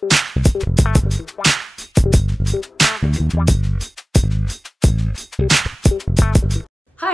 Hi,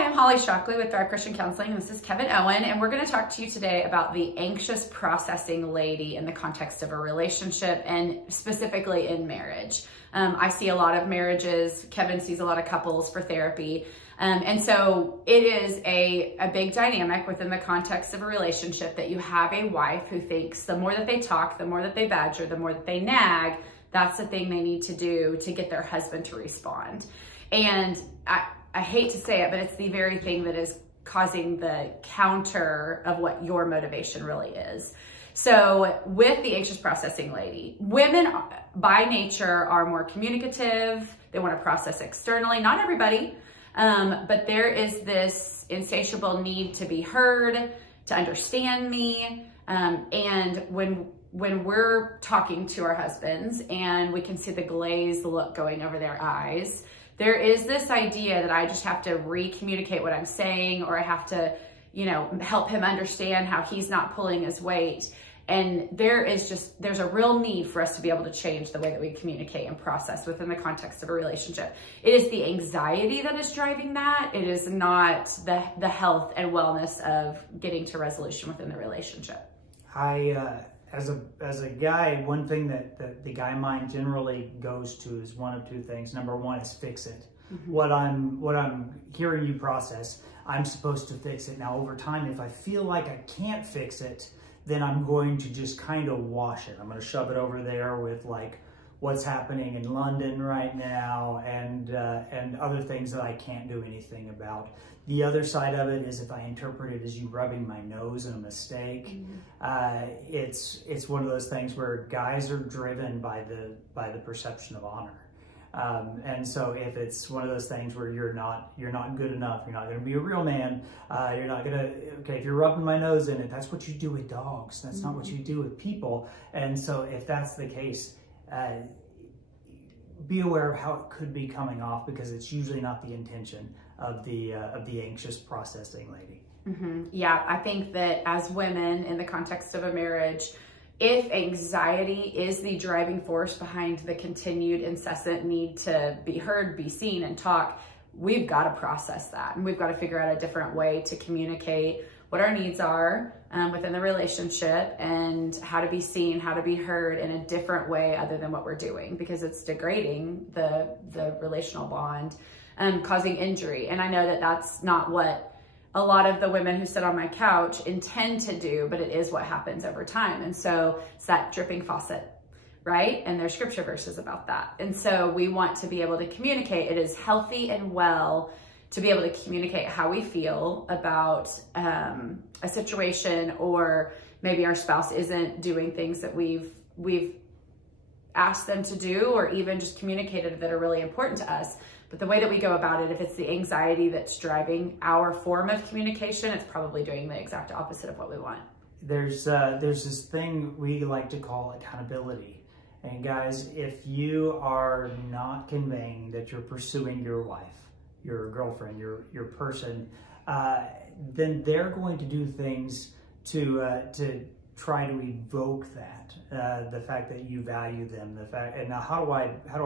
I'm Holly Shockley with Thrive Christian Counseling. This is Kevon Owen, and we're going to talk to you today about the anxious processing lady in the context of a relationship and specifically in marriage. I see a lot of marriages. Kevon sees a lot of couples for therapy. And so it is a big dynamic within the context of a relationship that you have a wife who thinks the more that they talk, the more that they badger, the more that they nag, that's the thing they need to do to get their husband to respond. And I hate to say it, but it's the very thing that is causing the counter of what your motivation really is. So with the anxious processing lady, women by nature are more communicative. They want to process externally. Not everybody, but there is this insatiable need to be heard, to understand me. And when we're talking to our husbands and we can see the glazed look going over their eyes, there is this idea that I just have to re-communicate what I'm saying, or I have to, help him understand how he's not pulling his weight. And there's a real need for us to be able to change the way that we communicate and process within the context of a relationship. It is the anxiety that is driving that. It is not the health and wellness of getting to resolution within the relationship. As a guy, one thing that the guy mind generally goes to is one of two things. Number one is fix it. Mm-hmm. What I'm hearing you process, I'm supposed to fix it. Now over time, if I feel like I can't fix it, then I'm going to just kind of wash it. I'm going to shove it over there with like what's happening in London right now and other things that I can't do anything about. The other side of it is if I interpret it as you rubbing my nose and a mistake, it's one of those things where guys are driven by the perception of honor. And so if it's one of those things where you're not good enough, you're not going to be a real man, you're not going to, okay, if you're rubbing my nose in it, that's what you do with dogs. That's not what you do with people. And so if that's the case, be aware of how it could be coming off, because it's usually not the intention of the anxious processing lady. Mm-hmm. Yeah, I think that as women in the context of a marriage, if anxiety is the driving force behind the continued incessant need to be heard, be seen, and talk, we've got to process that. And we've got to figure out a different way to communicate what our needs are within the relationship, and how to be seen, how to be heard in a different way other than what we're doing, because it's degrading the relational bond, causing injury. And I know that that's not what a lot of the women who sit on my couch intend to do, but it is what happens over time. And so it's that dripping faucet, right? And there's scripture verses about that. And so we want to be able to communicate. It is healthy and well to be able to communicate how we feel about a situation, or maybe our spouse isn't doing things that we've asked them to do, or even just communicated that are really important to us. But the way that we go about it, if it's the anxiety that's driving our form of communication, it's probably doing the exact opposite of what we want. There's this thing we like to call accountability. And guys, if you are not conveying that you're pursuing your wife, your girlfriend, your person, then they're going to do things to try to evoke that, the fact that you value them, and now how do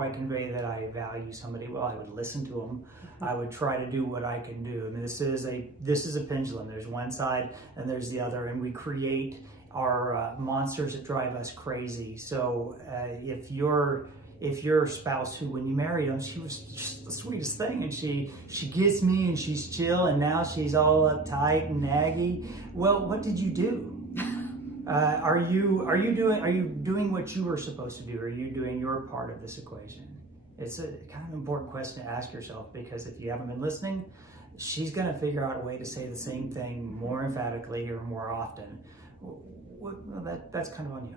I convey that I value somebody? Well, I would listen to them. I would try to do what I can do. I mean, this is a pendulum. There's one side and there's the other, and we create our monsters that drive us crazy. So if your spouse, who when you married him, she was just the sweetest thing, and she gets me and she's chill, and now she's all uptight and naggy. Well, what did you do? Are you doing what you were supposed to do? Are you doing your part of this equation? It's a kind of important question to ask yourself, because if you haven't been listening, she's going to figure out a way to say the same thing more emphatically or more often. Well, that's kind of on you.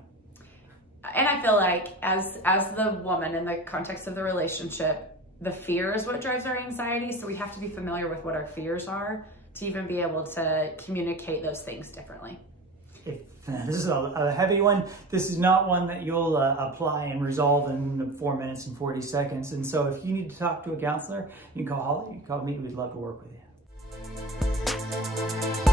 And I feel like as the woman in the context of the relationship, the fear is what drives our anxiety. So we have to be familiar with what our fears are to even be able to communicate those things differently. This is a heavy one. This is not one that you'll apply and resolve in 4 minutes and 40 seconds. And so if you need to talk to a counselor, you can call Holly, you can call me. We'd love to work with you.